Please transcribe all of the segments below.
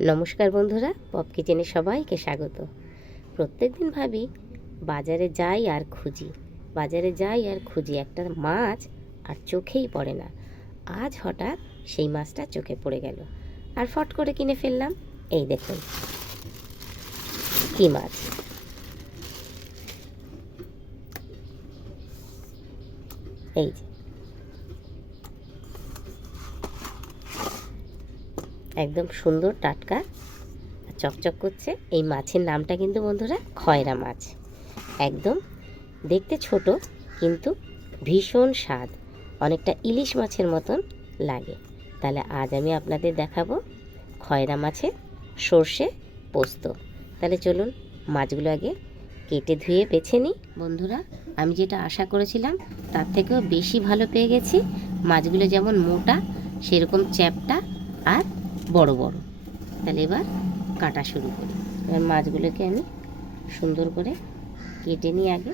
নমস্কার বন্ধুরা, পপ কিচেনে সবাইকে স্বাগত। প্রত্যেক দিন ভাবি, বাজারে যাই আর খুঁজি। বাজারে যাই আর খুঁজি, একটা মাছ আর চোখেই পড়ে না। আজ হঠাৎ সেই মাছটা চোখে পড়ে গেল। আর ফট করে কিনে ফেললাম। এই দেখুন। কি মাছ? এই যে। একদম সুন্দর টাটকা চকচক করছে। এই মাছের নামটা কিন্তু বন্ধুরা খয়রা মাছ। একদম দেখতে ছোট, কিন্তু ভীষণ স্বাদ। অনেকটা ইলিশ মাছের মতন লাগে। তাহলে আজ আমি আপনাদের দেখাবো খয়রা মাছের সর্ষে পোস্ত। তাহলে চলুন মাছগুলো আগে কেটে ধুয়ে বেছে নিই। বন্ধুরা, আমি যেটা আশা করেছিলাম, তার থেকেও বেশি ভালো পেয়ে গেছি। মাছগুলো যেমন মোটা, সেরকম চ্যাপটা আর বড় বড়। তাহলে এবার কাটা শুরু করি। এবার মাছগুলোকে আমি সুন্দর করে কেটে নিই আগে।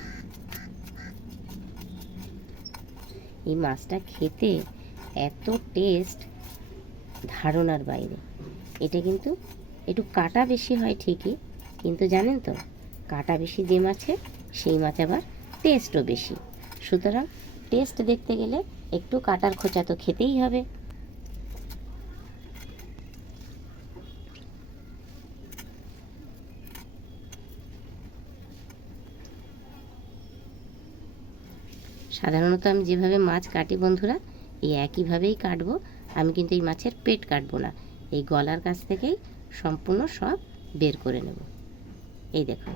এই মাছটা খেতে এত টেস্ট ধারণার বাইরে। এটা কিন্তু একটু কাটা বেশি হয় ঠিকই, কিন্তু জানেন তো, কাটা বেশি যে মাছে, সেই মাছ আবার টেস্টও বেশি। সুতরাং টেস্ট দেখতে গেলে একটু কাটার খোঁচা তো খেতেই হবে। সাধারণত আমি যেভাবে মাছ কাটি বন্ধুরা, এই একইভাবেই কাটবো। আমি কিন্তু এই মাছের পেট কাটবো না। এই গলার কাছ থেকেই সম্পূর্ণ সব বের করে নেব। এই দেখো,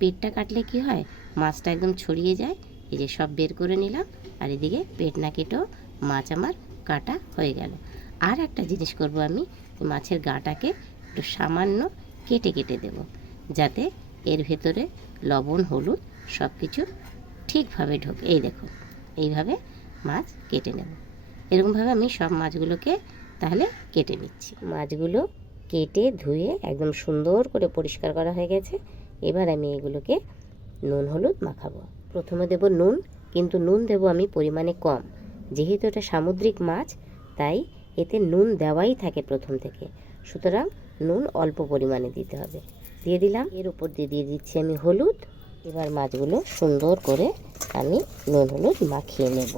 পেটটা কাটলে কি হয়? মাছটা একদম ছড়িয়ে যায়। এই যে সব বের করে নিলাম আর এদিকে পেট না কেটেও মাছ আমার কাটা হয়ে গেল। আর একটা জিনিস করব আমি মাছের গাটাকে একটু সামান্য কেটে কেটে দেব, যাতে এর ভেতরে লবণ, হলুদ সব কিছু ঠিকভাবে ঢোকে এই দেখো, এইভাবে মাছ কেটে নেব। এরকমভাবে আমি সব মাছগুলোকে তাহলে কেটে নিচ্ছি। মাছগুলো কেটে ধুয়ে একদম সুন্দর করে পরিষ্কার করা হয়ে গেছে। এবার আমি এগুলোকে নুন হলুদ মাখাবো। প্রথমে দেব নুন, কিন্তু নুন দেব আমি পরিমাণে কম। যেহেতু এটা সামুদ্রিক মাছ, তাই এতে নুন দেওয়াই থাকে প্রথম থেকে। সুতরাং নুন অল্প পরিমাণে দিতে হবে। দিয়ে দিলাম। এর উপর দিয়ে দিয়ে দিচ্ছি আমি হলুদ। এবার মাছগুলো সুন্দর করে আমি নুন, হলুদ মাখিয়ে নেব।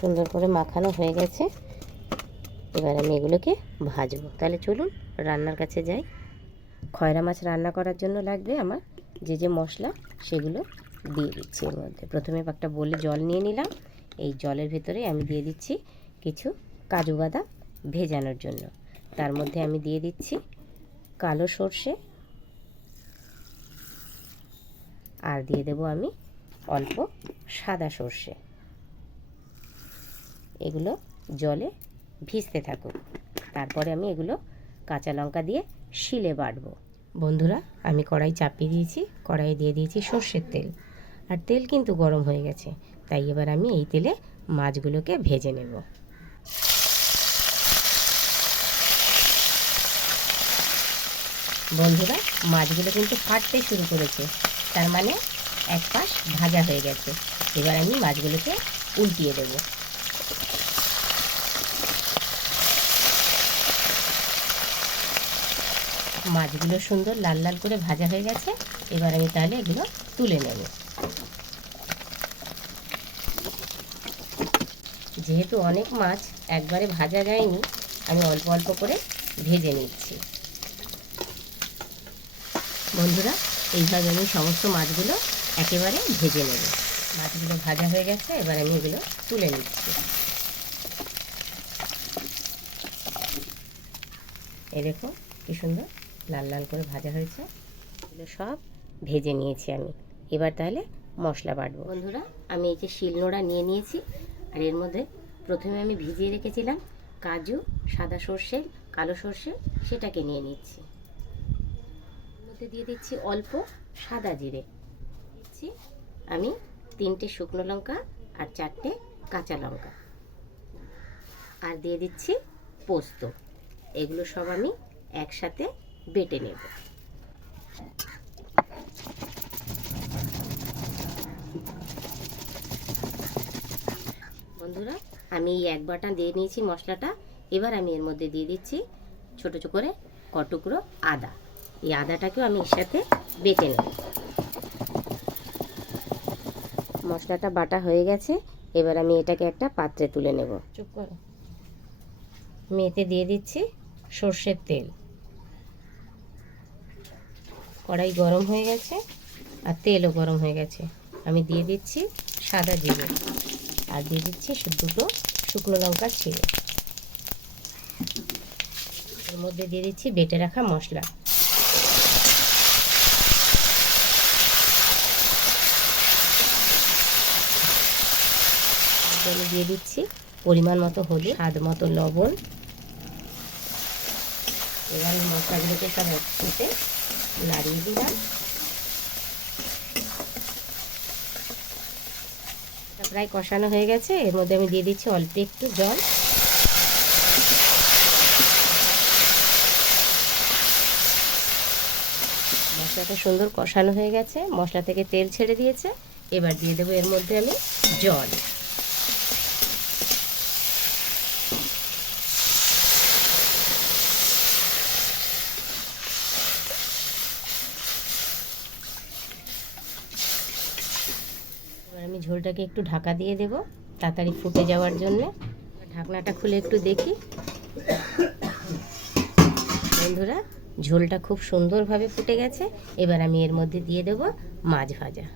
সুন্দর করে মাখানো হয়ে গেছে। এবার আমি এগুলোকে ভাজবো। তাহলে চলুন রান্নার কাছে যাই। খয়রা মাছ রান্না করার জন্য লাগবে আমার যে যে মশলা, সেগুলো দিয়ে দিচ্ছি এর মধ্যে। প্রথমে একটা বলে জল নিয়ে নিলাম। এই জলের ভেতরে আমি দিয়ে দিচ্ছি কিছু কাজু বাদাম ভেজানোর জন্য। তার মধ্যে আমি দিয়ে দিচ্ছি কালো সর্ষে। আর দিয়ে দেব আমি অল্প সাদা সর্ষে। এগুলো জলে ভিজতে থাকুক। তারপরে আমি এগুলো কাঁচা লঙ্কা দিয়ে শিলে বাটবো। বন্ধুরা, আমি কড়াই চাপিয়ে দিয়েছি। কড়াইয়ে দিয়ে দিয়েছি সর্ষের তেল। আর তেল কিন্তু গরম হয়ে গেছে। তাই এবার আমি এই তেলে মাছগুলোকে ভেজে নেব। বন্ধুরা, মাছগুলো কিন্তু ফাটতে শুরু করেছে। তার মানে এক পাশ ভাজা হয়ে গেছে। এবার আমি মাছগুলোকে উল্টিয়ে দেবো। মাছগুলো সুন্দর লাল লাল করে ভাজা হয়ে গেছে। এবার আমি তাহলে এগুলো তুলে নেব। যেহেতু অনেক মাছ একবারে ভাজা যায়নি, আমি অল্প অল্প করে ভেজে নিচ্ছি। বন্ধুরা, এইভাবে আমি সমস্ত মাছগুলো একেবারে ভেজে নেব। মাছগুলো ভাজা হয়ে গেছে, এবার আমি এগুলো তুলে নিচ্ছি। এই দেখো কি সুন্দর লাল লাল করে ভাজা হয়েছে। এগুলো সব ভেজে নিয়েছি আমি। এবার তাহলে মশলা বাটবো। বন্ধুরা, আমি এই যে শিলনোড়া নিয়ে নিয়েছি, আর এর মধ্যে প্রথমে আমি ভিজিয়ে রেখেছিলাম, কাজু, সাদা সর্ষে, কালো সর্ষে, সেটাকে নিয়ে নিচ্ছি। মধ্যে দিয়ে দিচ্ছি অল্প সাদা জিরে। দিচ্ছি আমি তিনটে শুকনো লঙ্কা আর চারটে কাঁচা লঙ্কা। আর দিয়ে দিচ্ছি পোস্ত। এগুলো সব আমি একসাথে বেটে নেব। বন্ধুরা আমি এই এক বাটা দিয়ে নিয়েছি মশলাটা। এবার আমি এর মধ্যে দিয়ে দিচ্ছি ছোটো ছোটো করে কটুকরো আদা। এই আদাটাকেও আমি এর সাথে বেটে নেব। মশলাটা বাটা হয়ে গেছে, এবার আমি এটাকে একটা পাত্রে তুলে নেব। চুপ করো। মেতে দিয়ে দিচ্ছি সর্ষের তেল। কড়াই গরম হয়ে গেছে আর তেলও গরম হয়ে গেছে। আমি দিয়ে দিচ্ছি সাদা জিরে। আর দিয়ে দিচ্ছি দুটো শুকনো লঙ্কা ছিঁড়ে। এর মধ্যে দিয়ে দিচ্ছি বেটে রাখা মশলা। আমি দিয়ে দিচ্ছি পরিমাণ মতো হলুদ, স্বাদ মতো লবণ। এবার মশলাগুলোকে সব একসাথে নাড়িয়ে দিলাম। প্রায় কষানো হয়ে গেছে। এর মধ্যে আমি দিয়ে দিচ্ছি অল্প একটু জল। মশলাটা সুন্দর কষানো হয়ে গেছে। মশলা থেকে তেল ছেড়ে দিয়েছে। এবার দিয়ে দেবো এর মধ্যে আমি জল এবার আমি ঝোলটাকে একটু ঢাকা দিয়ে দেব তাড়াতাড়ি ফুটে যাওয়ার জন্য। ঢাকনাটা খুলে একটু দেখি। বন্ধুরা, ঝোলটা খুব সুন্দরভাবে ফুটে গেছে। এবার আমি এর মধ্যে দিয়ে দেব মাছ ভাজা।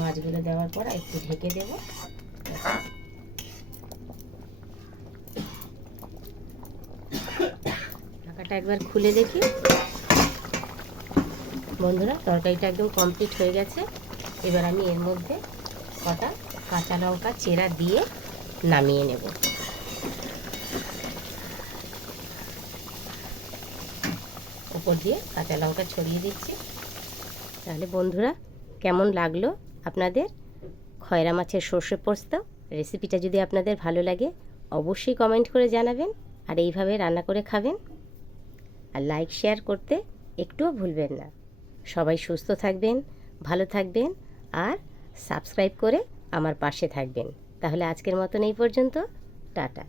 মাছগুলো দেওয়ার পর একটু ঢেকে দেবো। ঢাকাটা একবার খুলে দেখি। বন্ধুরা, তরকারিটা একদম কমপ্লিট হয়ে গেছে। এবার আমি এর মধ্যে কটা কাঁচা লঙ্কা চেরা দিয়ে নামিয়ে নেব। উপর দিয়ে কাঁচা লঙ্কা ছড়িয়ে দিচ্ছি। তাহলে বন্ধুরা, কেমন লাগল আপনাদের? খয়রা মাছের সর্ষে পোস্ত? রেসিপিটা যদি আপনাদের ভালো লাগে, অবশ্যই কমেন্ট করে জানাবেন। আর এইভাবে রান্না করে খাবেন। আর লাইক শেয়ার করতে একটুও ভুলবেন না। সবাই সুস্থ থাকবেন, ভালো থাকবেন আর সাবস্ক্রাইব করে আমার পাশে থাকবেন। তাহলে আজকের মতন এই পর্যন্ত। টাটা।